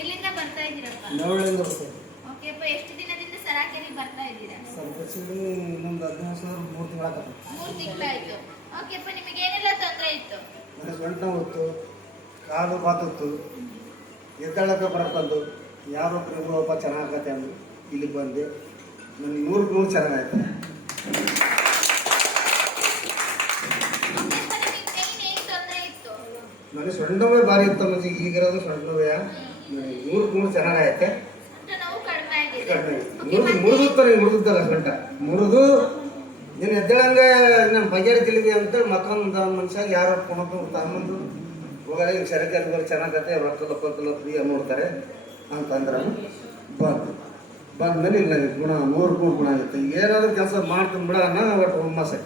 ಎಲ್ಲಿಂದ ಬರ್ತಾ ಇದ್ದೀರಪ್ಪ? ನವಳಿಂದ ಬರ್ತೇವೆ. ಓಕೆ ಅಪ್ಪ, ಎಷ್ಟು ದಿನದಿಂದ ಸರಾಕೆರೆಗೆ ಬರ್ತಾ ಇದ್ದೀರಾ? ಸರ್ಕಸಿಡಿ ಇನ್ನೊಂದು 15 ಸಾವಿರ 3 ತಿಂಗಳಾಗತ್ತೆ. 3 ತಿಂಗಳಾಯ್ತು. ಓಕೆ ಅಪ್ಪ, ನಿಮಗೆ ಏನೆಲ್ಲ ತೊಂದರೆ ಇತ್ತು? ನನಗೆ ಸೊಂಟ ಹೊತ್ತು, ಕಾಲು ಬಾತತ್ತು, ಎದ್ದಾಳಕ್ಕೆ ಬರಕ್ಕಂದು ಯಾರೊಬ್ರು ಇಬ್ಬರೊಬ್ಬ ಚೆನ್ನಾಗತ್ತೆ ಅಂದು ಇಲ್ಲಿಗೆ ಬಂದೆ. ನನಗೆ 100 ಚೆನ್ನಾಗಾಯ್ತು. ನನಗೆ ಸೊಂಟ ನೋವೇ ಭಾರಿ ಇತ್ತು. ಮತ್ತೆ ಈಗಿರೋದು ಸೊಂಟ ನೋವೇ. ನನಗೆ 100 ಚೆನ್ನಾಗೈತೆ. ಮುರಿದುತ್ತಲ್ಲ ಸೊಂಟ ಮುರಿದು ನೀನು ಎದ್ದೇಳಂಗೆ ನಾನು ಬಗೆಹರಿ ತಿಳಿದಿ ಅಂತೇಳಿ ಮತ್ತೊಂದು ಮನುಷ್ಯ ಯಾರು ಕೊಣದು ತಗೊಂಡು ಹೋಗಾರೆ ಈಗ ಸರಕಾರಗಳು ಚೆನ್ನಾಗತ್ತೆ, ರೊಕ್ಕ ಫ್ರೀ ನೋಡ್ತಾರೆ ಅಂತಂದ್ರೆ ಬಂದ್ಮೇಲೆ ಇಲ್ಲ ಗುಣ 100 ಗುಣ ಆಗುತ್ತೆ. ಏನಾದರೂ ಕೆಲಸ ಮಾಡ್ತೀನಿ ಬಿಡ ಅನ್ನೋ ಒಟ್ಟು ಹುಮ್ಮಸೆ.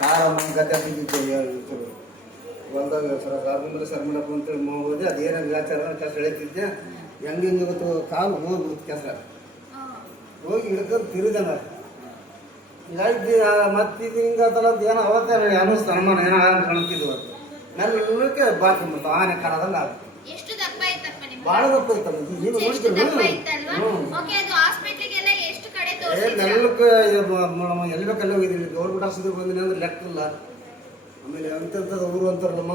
ಖಾರ ಗದ್ದೆ ಬಿದ್ದಿದ್ದೆ ಹೊಲ್ದಾಗ ಸಾರ್ಮಂದ್ರೆ ಸರ್ಮಣಪ್ಪ ಅಂತೇಳಿ ಹೋಗೋದೆ. ಅದೇನೋ ವ್ಯಾಚಾರ ಕೆಲಸ ಎಳಿತಿದ್ದೆ. ಹೆಂಗೆ ಗೊತ್ತು ಕಾಲು ಹೋಗ್ಬಿಡುತ್ತೆ ಕೆಲಸ ಹೋಗಿ ಹಿಡ್ಕೊಂಡು ತಿರುಗಂಗ ಹೀಗಾಗಿ ಮತ್ತಿದ್ದು ಹಿಂಗತ್ತಲ್ಲ ಅಂತ ಏನೋ ಅವತ್ತೇ ಅನ್ನಿಸ್ತು ಅನುಮಾನ ಏನೋ ಕಾಣ್ತಿದ್ವು ಅಂತ ಮೆಲ್ಲಕ್ಕೆ ಬಾಕಿ ಮತ್ತು ಆನೆ ಕಾಣದಂಗೆ ಆಗುತ್ತೆ. ಭಾಳ ದಪ್ಪ ಇತ್ತಲ್ಲ ಈಗ ನೋಡ್ತೀವಿ. ಮೆಲ್ಲಕ್ಕೆ ಎಲ್ಲಿ ಬೇಕಲ್ಲ ಹೋಗಿದ್ದೀನಿ. ಗೌರ್ಮೆಂಟ್ ಆಸ್ಪತ್ರೆಗೆ ಬಂದಿನಿ ಅಂದ್ರೆ ಲೆಕ್ಕ ಇಲ್ಲ. ಆಮೇಲೆ ಅಂಥದ್ದು ಊರು ಅಂತಾರಲ್ಲಮ್ಮ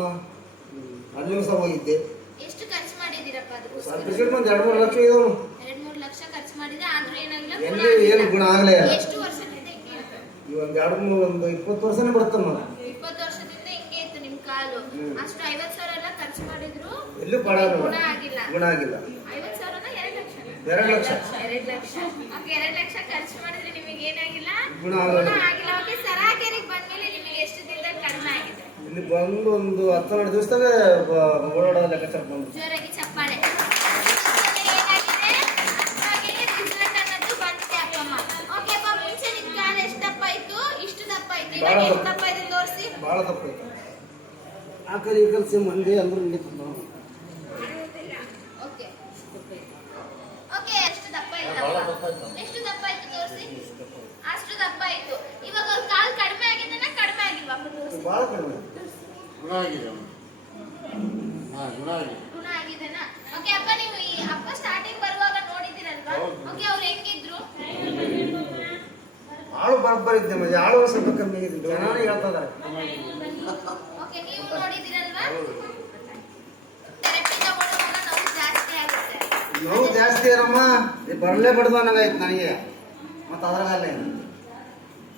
ಅಲ್ಲಿ ಸಹ ಹೋಗಿದ್ದೆ. ಸರ್ಟಿಫಿಕೇಟ್ ಒಂದು 2-3 ಲಕ್ಷ ಇದಾವೆ. ಎಲ್ಲಿ ಏನು ಗುಣ ಆಗಲೇ ಇಲ್ಲ. ಈ ಒಂದು 20 ವರ್ಷನೇ ಬಿಡುತ್ತಮ್ಮ. ಎಲ್ಲಿ ಗುಣ ಆಗಿಲ್ಲ. 2 ಲಕ್ಷ ಖರ್ಚು ಮಾಡಿದ್ರೆ ನಿಮಗೆ ಏನಾಗಿಲ್ಲ, ಗುಣ ಆಗಿಲ್ಲ. ಸರಾಕೆರೆಗೆ ಬಂದ್ಮೇಲೆ ನಿಮಗೆ ಎಷ್ಟು ದಿನದಾಗ ಕಡಿಮೆ ಆಗಿದೆ? ಇಲ್ಲಿ ಬಂದು ಒಂದು 12 ದಿವಸದಾಗ ಓಡಾಡೋ ಲೆಕ್ಕಾಚಾರ ಬಂದು ಜೋರಾಗಿ ಚಪ್ಪಾಳೆ. ಭಾಳ ದಪ್ಪ ಐತೆ. ಆ ಕಡೆ ಈ ಕಡೆ ಸೇಮ್ ಮಂದಿ ಅಂದ್ರೂ ನಡೀತದೆ. ನಾವು ಭಾಳ ಕಡಿಮೆ ಗುಣ ಆಗಿದೆ. ಗುಣ ಆಗಿದೆನಾ? ಓಕೆ ಅಪ್ಪ, ನೀವು ಈ ಅಪ್ಪ ಸ್ಟಾರ್ಟಿಂಗ್ ಬರುವಾಗ ನೋಡಿದಿರಲ್ವಾ? ಓಕೆ, ಅವ್ರು ಹೆಂಗಿದ್ರು? ಆಳು ಬರಬರಿದ್ದೆ ಮಜಾ. ಆಳು ಸ್ವಲ್ಪ ಕಮ್ಮಿ ಆಗಿದೆ. ಚೆನ್ನಾಗಿ ಹೇಳ್ತದಾರೆ. ಓಕೆ, ನೀವು ನೋಡಿದಿರಲ್ವಾ? ಥೆರಪಿ ತಗೊಳ್ಳುವಾಗ ನೋವು ಜಾಸ್ತಿ ಆಗುತ್ತೆ. ನೋವು ಜಾಸ್ತಿ ಏನಮ್ಮ ಬರಲೇ ಬಡ್ದು ಅನ್ನಂಗಾಯ್ತು ನನಗೆ. ಮತ್ತು ಅದ್ರಾಗಲ್ಲೇ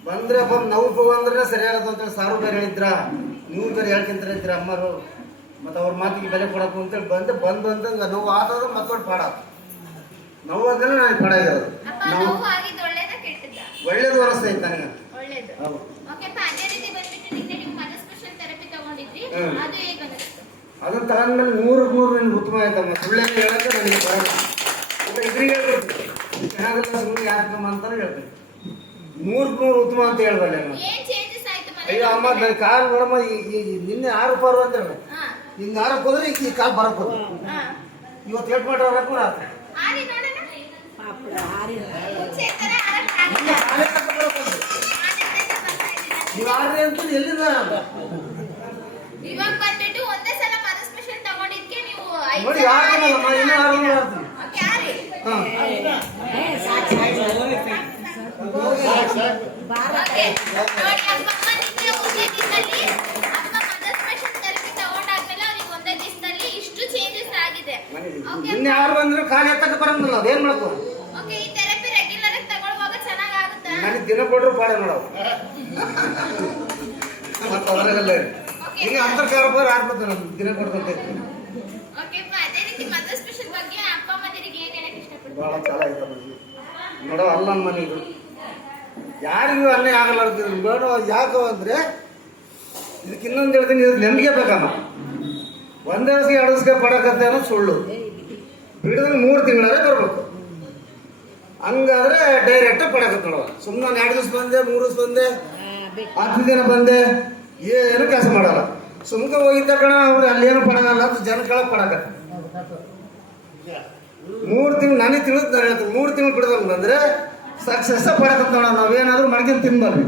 ಬಂದ್ರೆ ನೋವು ಅಂದ್ರೆ ಸರಿಯಾಗದು ಅಂತೇಳಿ ಸಾರು ಬೇರೆ ಹೇಳಿದ್ರ, ನೀವು ಬೇರೆ ಹೇಳ್ಕೊಂತ ಇದ್ರ ಅಮ್ಮರು. ಮತ್ತು ಅವ್ರ ಮಾತಿಗೆ ಬೆಲೆ ಕೊಡಬೇಕು ಅಂತೇಳಿ ಬಂದಂಗೆ ನೋವು ಆದದ ಮತ್ತೊಂದು ಪಾಡ ನೋವು ಆದ್ಮೇಲೆ ನನಗೆ ಪಾಡ ಆಗಿರೋದು. ಒಳ್ಳೇದು ಅನಿಸ್ತೈತೆ ನನಗೆ. ಅದನ್ನ ತಗೊಂಡ್ಮೇಲೆ 100 ನನಗೆ ಉತ್ತಮ ಆಯ್ತಮ್ಮ. ಸುಳ್ಳೆ ಹೇಳಕ್ಕೆ ನನಗೆ ಬರಲ್ಲ. ಇದ್ರಿಗೆ ಹೇಳ್ಬೇಕು ಚೆನ್ನಾಗಿಲ್ಲ ಸುಮ್ಮನೆ ಯಾಕಮ್ಮ ಅಂತಾನೆ ಹೇಳ್ತೀನಿ. 100 ಉತ್ತಮ ಅಂತ ಹೇಳ್ಬಲ್ಲ. ಅಯ್ಯೋ ಅಮ್ಮ ನನ್ನ ಕಾಲು ನೋಡಮ್ಮ. ಈಗ ನಿನ್ನೆ 6 ಪಾರು ಅಂದ್ರೆ ಹಿಂಗೆ 6 ಹೋದ್ರೆ ಈಗ ಈ ಕಾಲು ಬರಕ್ ಹೋದ್ರು. ಇವತ್ತು ಏಟ್ ಮಾಡ್ರ ಕೂಡ ನೀವು ಆರ್ರಿ ಅಂತ ಎಲ್ಲಿಂದ ನೋಡಿ ಯಾರಮ್ಮ ಇನ್ನೂ 6 ಮಾಡ್ತೀನಿ. ನಿನ್ನೆ 6 ಬಂದ್ರೆ ಕಾಲು ಎತ್ತಕ್ಕೆ ಬರಂಗಿಲ್ಲ. ಅದೇನ್ ಮಾಡ್ಕೋ ನನಗೆ ದಿನ ಕೊಟ್ರು ಪಾಡ ನೋಡವು. ಮತ್ತೆ ಅದ್ರಾಗಲ್ಲ ಈಗ ಅಂತರ್ಕಾರ ಬರ ಆಡ್ಬೋದು. ನಮ್ಗೆ ದಿನ ಕೊಡ್ತಂತೆ ಭಾಳ ಚಾಲ ಆಯ್ತು ನೋಡೋ. ಅಲ್ಲ ಮನೆಗೂ ಯಾರಿಗೂ ಅನ್ಯಾಯ ಆಗಲಾರ್ದು ಬೇಡ. ಯಾಕೋ ಅಂದ್ರೆ ಇದಕ್ಕೆ ಇನ್ನೊಂದು ಹೇಳ್ತೀನಿ, ಇದಕ್ಕೆ ನೆನಪಿಗೆ ಬೇಕಮ್ಮ. 1 ದಿವಸ 2 ದಿವಸಕ್ಕೆ ಪಡಕತ್ತೆ ಅನ್ನೋದು ಸುಳ್ಳು. ಬಿಡಿದ್ರೆ 3 ತಿಂಗಳೇ ಬರ್ಬೇಕು. ಹಂಗಾದ್ರೆ ಡೈರೆಕ್ಟ್ ಪಡಕತ್ತೆ ನೋಡುವ. ಸುಮ್ಮನೆ 2 ದಿವಸ ಬಂದೆ 3 ದಿವಸ ಬಂದೆ 10 ದಿನ ಬಂದೆ ಏನು ಕೆಲಸ ಮಾಡಲ್ಲ. ಸುಮ್ಕೆ ಹೋಗಿದ್ದ ಕಣ ಅವ್ರು ಅಲ್ಲೇನು ಪಡಗಲ್ಲ ಅಂತ ಜನ ಕೆಳಗೆ ಪಡಕತ್ತೆ. 3 ತಿಂಗಳು ನನಗೆ ತಿಳಿದು ನಾನು ಹೇಳ್ತೀನಿ. 3 ತಿಂಗಳು ಬಿಡದಂಗೆ ಬಂದರೆ ಸಕ್ಸಸ್ ಪಡಕತ್ತ ನೋಡ. ನಾವೇನಾದ್ರೂ ಮಾಡ್ಕೊಂಡು ತಿನ್ಬಾರ್ದು.